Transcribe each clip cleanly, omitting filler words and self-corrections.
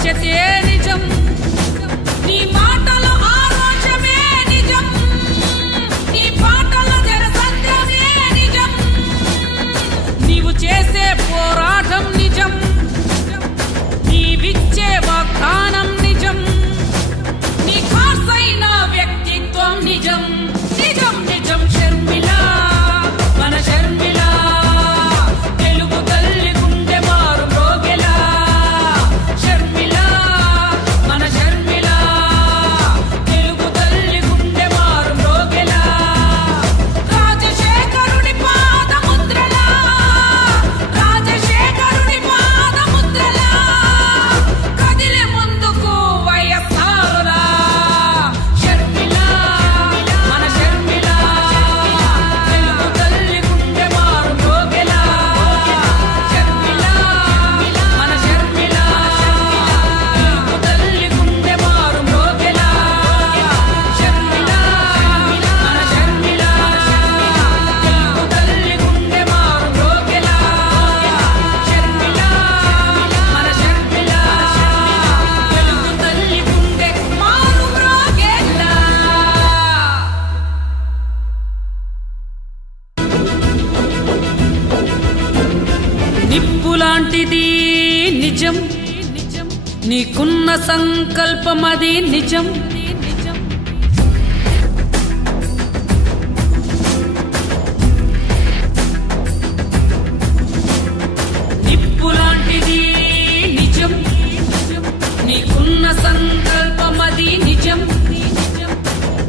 స్వచ్ఛతే నిజం, నీ మాటలో ఆరోగ్యమే నిజం, నీ పాటలో జనసంద్రమే నిజం, నీవు చేసే పోరాటం నిజం, నీవిచ్చే వాగ్దానం నిజం, నీ ఖాసైన వ్యక్తిత్వం నిజం. నిజం నిజం షర్మిల, మన షర్మిల, తెలుగు తల్లి గుండె మారు మ్రోగెలా. షర్మిల, మన షర్మిల, తెలుగు తల్లి గుండె మారు మ్రోగెలా. రాజశేఖరుని పాదముద్రలా, రాజశేఖరుని పాదముద్రలా, కదిలే ముందుకు వైఎస్ఆరులా. షర్మిల, మన షర్మిల, తెలుగు తల్లి గుండె మారు మ్రోగెలా. షర్మిల, మన షర్మిల, తెలుగు తల్లి గుండె మారు మ్రోగెలా. షర్మిల, మన షర్మిల, తెలుగు తల్లి గుండె మారు మ్రోగెలా. షర్మిల, మన షర్మిల, తెలుగు తల్లి గుండె మారు మ్రోగెలా. నిప్పులాంటిది నిజం, నీకున్న సంకల్పం అది నిజం. నిప్పులాంటిది నిజం, నీకున్న సంకల్పం అది నిజం.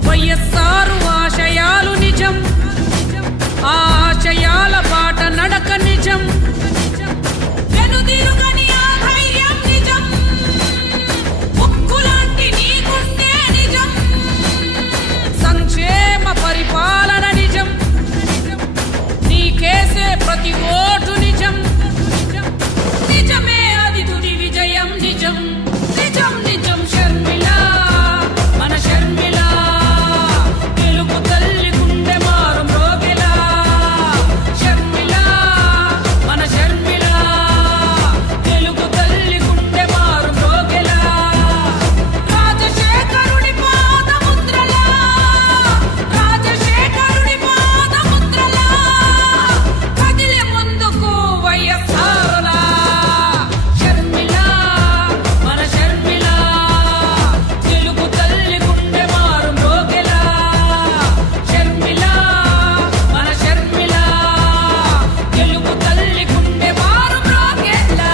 వైఎస్ఆర్ ఆశయాలు నిజం, ఆ ఆశయాల బాట నడక నిజం. వెనుదిరుగని ఆ ధైర్యం నిజం, ఉక్కులాంటి నీ గుండె నిజం. సంక్షేమ పరిపాలన నిజం, నీకేసే ప్రతి ఓటు నిజం. నిజమే అది తుది విజయం నిజం. నిజం నిజం షర్మిల, మన షర్మిల, తెలుగు తల్లి గుండె మారు మ్రోగెలా. షర్మిల, మన షర్మిల, తెలుగు తల్లి గుండె మారు మ్రోగెలా. రాజశేఖరుని పాదముద్రలా, రాజశేఖరుని పాదముద్రలా, కదిలే ముందుకు వైఎస్ఆరులా. షర్మిల, మన షర్మిల, తెలుగు తల్లి గుండె మారు మ్రోగెలా. షర్మిల, మన షర్మిల, తెలుగు తల్లి గుండె మారు మ్రోగెలా.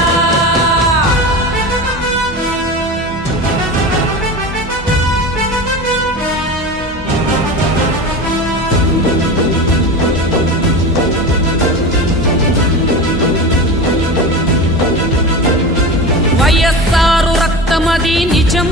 వైఎస్ఆర్ రక్తమది నిజం,